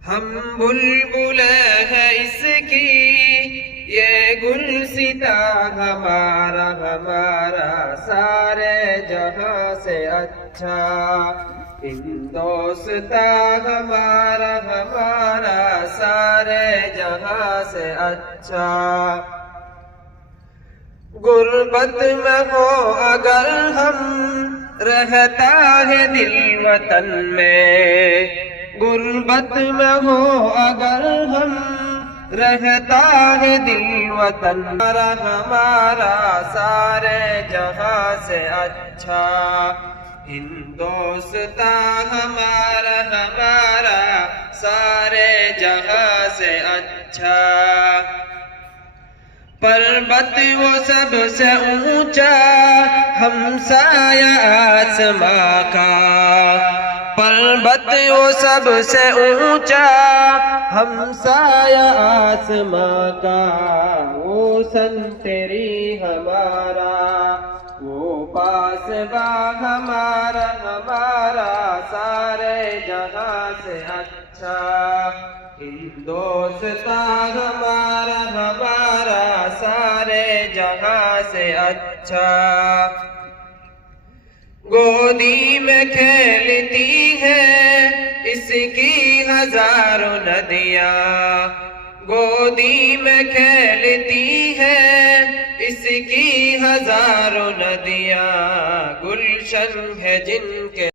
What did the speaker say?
हम बुलबुल है इसकी ये गुलसिता हमारा हमारा सारे जहां से अच्छा। हिंदोस्ता हमारा हमारा सारे जहां से अच्छा। गुर्बत में हो अगर हम रहता है दिल वतन में, गुर्बत में हो अगर हम रहता है दिल वतन हमारा हमारा सारे जहां से अच्छा। हिंदोस्ता हमारा हमारा सारे जहां से अच्छा। पर्वत वो सबसे ऊंचा हमसाया आसमां का, पर्वत वो सबसे ऊंचा हमसाया आसमां का। वो सन तेरी हमारा वो पासबा हमारा हमारा सारे जहां से अच्छा। हिंदोस्ता हमारा हमारा सारे जहां से अच्छा। गोदी में खेलती है इसकी हजारों नदियाँ, गोदी में खेलती है इसकी हजारों नदियाँ। गुलशन है जिनके